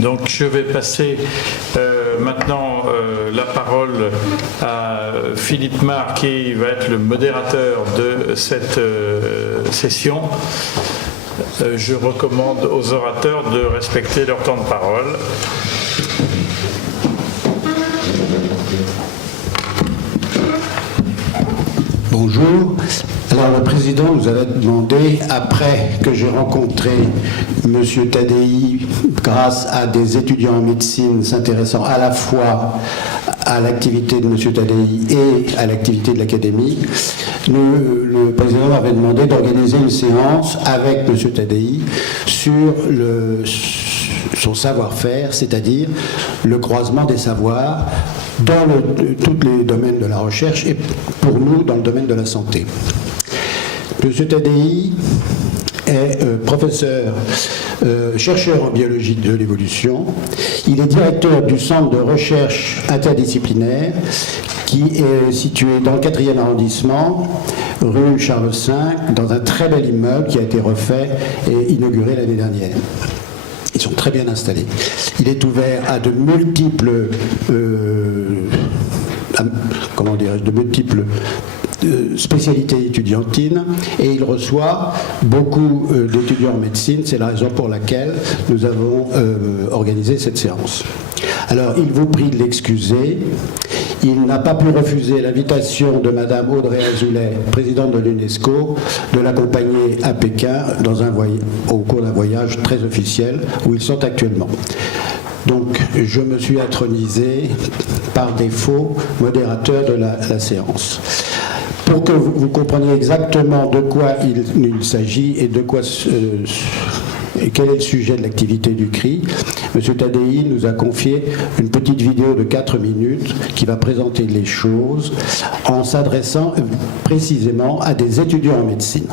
Donc je vais passer maintenant la parole à Philippe Marc, qui va être le modérateur de cette session. Je recommande aux orateurs de respecter leur temps de parole. Bonjour. Alors le président nous avait demandé, après que j'ai rencontré M. Tadei, grâce à des étudiants en médecine s'intéressant à la fois à l'activité de M. Tadei et à l'activité de l'Académie, le président m'avait demandé d'organiser une séance avec M. Tadei sur son savoir-faire, c'est-à-dire le croisement des savoirs dans tous les domaines de la recherche et pour nous dans le domaine de la santé. M. Tadei est professeur, chercheur en biologie de l'évolution. Il est directeur du centre de recherche interdisciplinaire qui est situé dans le 4e arrondissement, rue Charles V, dans un très bel immeuble qui a été refait et inauguré l'année dernière. Ils sont très bien installés. Il est ouvert à de multiples, spécialités étudiantines et il reçoit beaucoup d'étudiants en médecine. C'est la raison pour laquelle nous avons organisé cette séance. Alors, il vous prie de l'excuser. Il n'a pas pu refuser l'invitation de Madame Audrey Azoulay, présidente de l'UNESCO, de l'accompagner à Pékin au cours d'un voyage très officiel où ils sont actuellement. Donc, je me suis intronisé par défaut modérateur de la séance. Pour que vous compreniez exactement de quoi il s'agit et quel est le sujet de l'activité du CRI, M. Tadei nous a confié une petite vidéo de 4 minutes qui va présenter les choses en s'adressant précisément à des étudiants en médecine.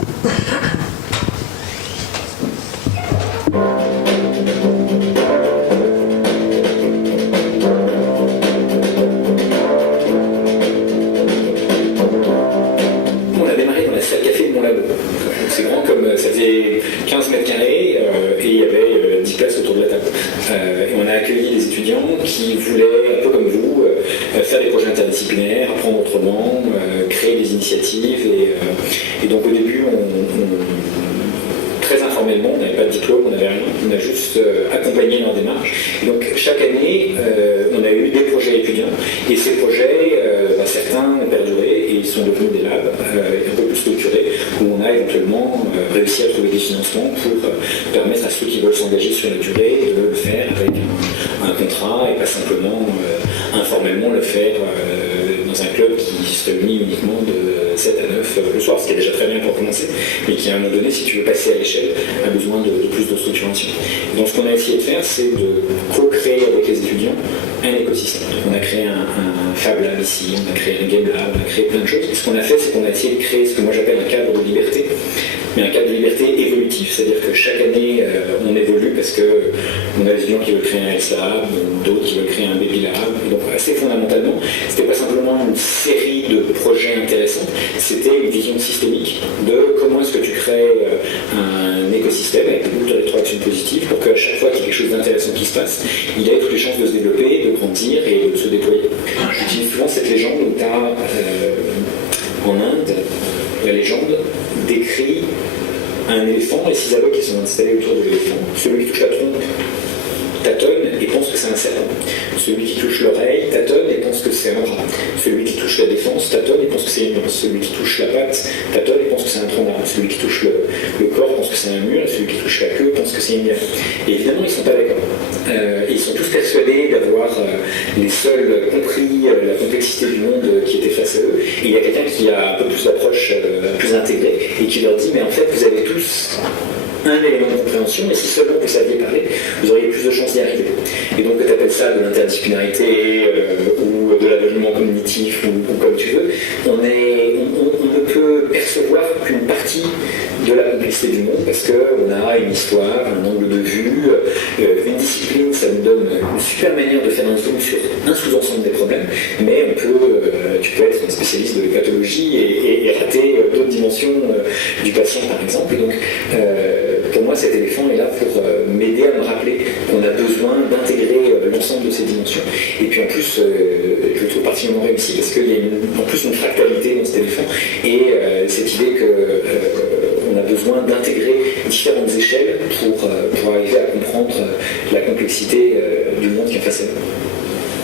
Et donc au début, très informellement, on n'avait pas de diplôme, on n'avait rien, on a juste accompagné leur démarche. Et donc chaque année, on a eu des projets étudiants, et ces projets, certains ont perduré et ils sont devenus des labs un peu plus structurés, où on a éventuellement réussi à trouver des financements pour permettre à ceux qui veulent s'engager sur la durée de le faire avec un contrat et pas simplement informellement le faire dans un club qui se réunit uniquement de 7 à 9 le soir, ce qui est déjà très bien pour commencer, mais qui à un moment donné, si tu veux passer à l'échelle, a besoin de plus de structuration. Donc ce qu'on a essayé de faire, c'est de co-créer avec les étudiants un écosystème. Donc, on a créé un Fab Lab ici, on a créé un Game Lab, on a créé plein de choses. Et ce qu'on a fait, c'est qu'on a essayé de créer ce que moi j'appelle un cadre de liberté, mais un cadre de liberté évolutif, c'est-à-dire que chaque année, on évolue parce qu'on a des étudiants qui veulent créer un Health Lab, d'autres qui veulent créer un Baby Lab. Et donc assez fondamentalement, c'était pas simplement une série de projets intéressants, c'était une vision systémique de comment est-ce que tu crées un écosystème avec beaucoup de rétroaction positive pour qu'à chaque fois qu'il y ait quelque chose d'intéressant qui se passe, il ait toutes les chances de se développer, de grandir et de se déployer. J'utilise souvent cette légende où tu as en Inde, la légende décrit un éléphant et 6 aveugles qui sont installés autour de l'éléphant. Celui qui touche la trompe tâtonne et pense que c'est un serpent. Celui qui touche l'oreille tâtonne et pense que c'est un rat. Celui qui touche la défense tâtonne et pense que c'est une lance. Celui qui touche la patte tâtonne et pense que c'est un tronc d'arbre. Celui qui touche le corps pense que c'est un mur. Et celui qui touche la queue pense que c'est une liane. Et évidemment, ils ne sont pas d'accord. Ils sont tous persuadés d'avoir les seuls compris la complexité du monde qui était face à eux. Et il y a quelqu'un qui a un peu plus d'approche plus intégrée et qui leur dit, mais en fait, vous avez tous un élément de compréhension, mais si seulement vous saviez parler, vous auriez plus de chances d'y arriver. Et donc, tu appelles ça de l'interdisciplinarité ou de l'aveuglement cognitif ou comme tu veux, on ne peut percevoir qu'une partie de la complexité du monde parce qu'on a une histoire, un angle de vue, une discipline, ça nous donne une super manière de faire un zoom sur un sous-ensemble des problèmes, mais tu peux être un spécialiste de pathologie et rater d'autres dimensions du patient, par exemple. Et donc, pour moi, cet éléphant est là pour m'aider à me rappeler qu'on a besoin d'intégrer l'ensemble de ces dimensions. Et puis en plus, je le trouve particulièrement réussi parce qu'il y a en plus une fractalité dans cet éléphant et cette idée qu'on a besoin d'intégrer différentes échelles pour arriver à comprendre la complexité du monde qui est face à nous.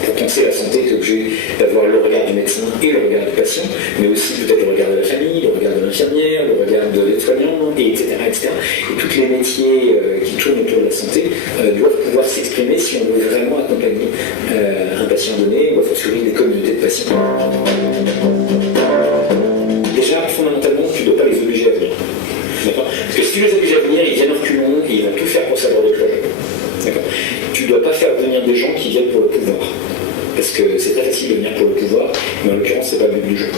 Pour penser la santé, tu es obligé d'avoir le regard du médecin et le regard du patient, mais aussi peut-être le regard de la famille, le regard de l'infirmière, le regard de l'aide-soignant, etc., etc. Et tous les métiers qui tournent autour de la santé doivent pouvoir s'exprimer si on veut vraiment accompagner un patient donné, ou à fortiori des communautés de patients. Déjà, fondamentalement, tu ne dois pas les obliger à venir. D'accord ? Parce que si tu les obliges à venir, ils viennent en reculons et ils vont tout faire pour savoir le projet. D'accord ? Tu ne dois pas faire venir des gens qui viennent pour le pouvoir. Parce que c'est très facile de venir pour le pouvoir, mais en l'occurrence, c'est pas le but du jeu.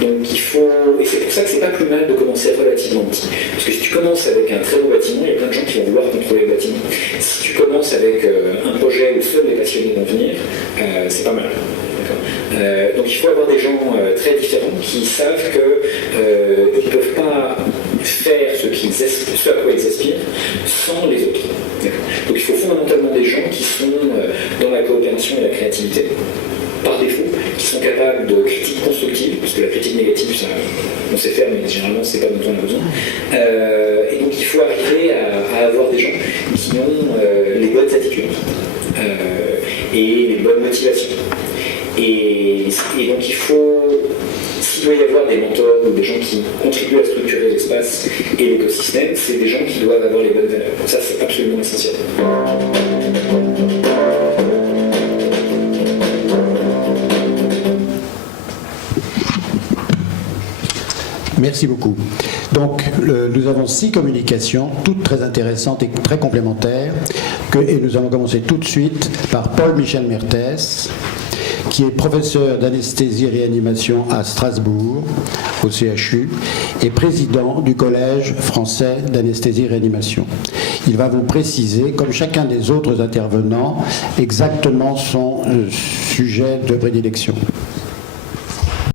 Donc il faut. Et c'est pour ça que c'est pas plus mal de commencer relativement petit. Parce que si tu commences avec un très beau bâtiment, il y a plein de gens qui vont vouloir contrôler le bâtiment. Si tu commences avec un projet où seuls les passionnés vont venir, c'est pas mal. Donc il faut avoir des gens très différents qui savent qu'ils ne peuvent pas faire ce à quoi ils aspirent sans les autres. Donc il faut fondamentalement des gens qui sont dans la coopération et la créativité, par défaut, qui sont capables de critique constructive, parce que la critique négative, ça, on sait faire, mais généralement c'est pas dont on a besoin. Et donc il faut arriver à avoir des gens qui ont les bonnes attitudes et les bonnes motivations. Et donc il faut, s'il doit y avoir des mentors ou des gens qui contribuent à structurer l'espace et l'écosystème, c'est des gens qui doivent avoir les bonnes valeurs. Ça, c'est absolument essentiel. Merci beaucoup. Donc, nous avons 6 communications, toutes très intéressantes et très complémentaires, et nous allons commencer tout de suite par Paul-Michel Mertès, qui est professeur d'anesthésie-réanimation à Strasbourg, au CHU, et président du Collège français d'anesthésie-réanimation. Il va vous préciser, comme chacun des autres intervenants, exactement son sujet de prédilection.